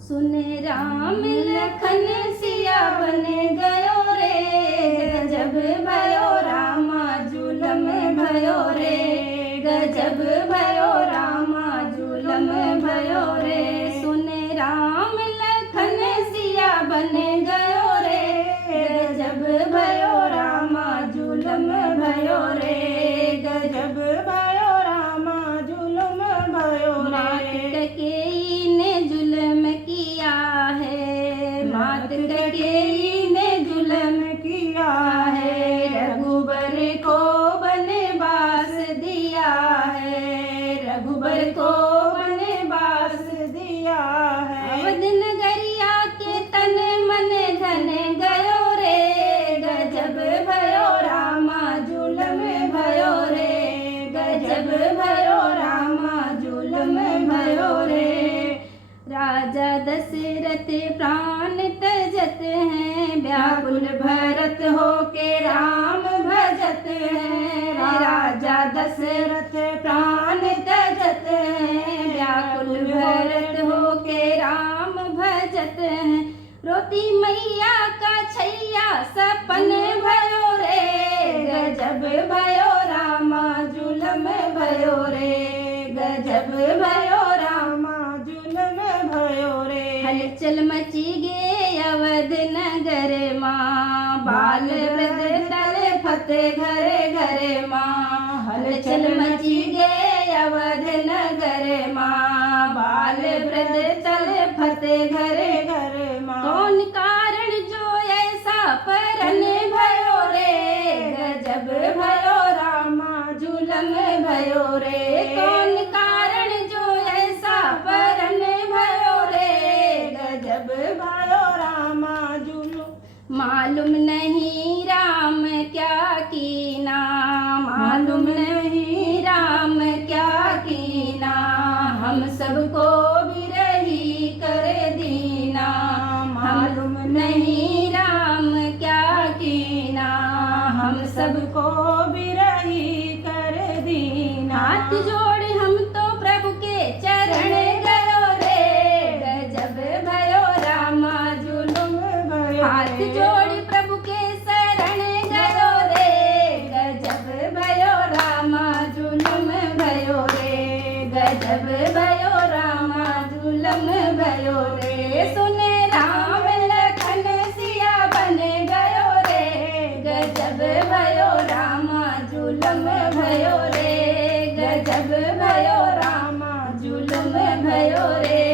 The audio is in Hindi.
सुने राम लखन सिया बने गयो रे, गजब भयो रामा जुलम भयो रे, गजब भयो रामा जुलम भयो रे। सुने राम लखन सिया बने गयो रे, गजब भयो रामा जुलम भयो रे, गजब भयो रामा जुलम भयो रे। ककेई ने जुलम किया है, मात ककेई ने जुलम किया है, रघुबर को वनवास दिया है, रघुबर को वनवास दिया है। अवध नगरिया के तन मन धन गयो रे, गजब भयो रामा जुलम भयो रे, गजब भयो रामा जुलम भयो रे। राजा दशरथ प्राण तजत हैं, व्याकुल भरत हो के राम भजत हैं। राजा दशरथ प्राण तजत हैं, व्याकुल भरत हो के राम भजत हैं। रोती मैया का छैया सपन भयो रे, गजब भयो रामा जुलम भयो रे, गजब भयो रामा जुलम भयो रे। हलचल मची गे अवध नगर माँ, बाल वृद्ध तले फते घरे घरे माँ। हलचल मची गे अवध नगर माँ, बाल वृद्ध तले फते घरे घरे माँ। कौन कारण जो ऐसा परन भयो रे, गजब भयो रामा जुलम भयो रे। कौन कारण जो ऐसा परन भयो रे, गजब भयो रामा जुलम। मालूम नहीं राम क्या कीना, मालूम नहीं राम क्या कीना, हम सबको बिरही कर दीना। मालूम नहीं राम क्या कीना, हम सबको बिरही कर दीना। हाथ जोड़ हम तो प्रभु के चरण गयो रे, गजब भयो रामा जुलम भयो। हाथ जोड़ प्रभु के शरण गयो रे, गजब भयो रामा जुलम भयो रे, गजब भयो रामा जुलम भयो रे। सुने राम लखन सिया बने गयो रे, गजब भयो रामा जुलम भयो रे, गजब भयो रामा जुलम भयो रे।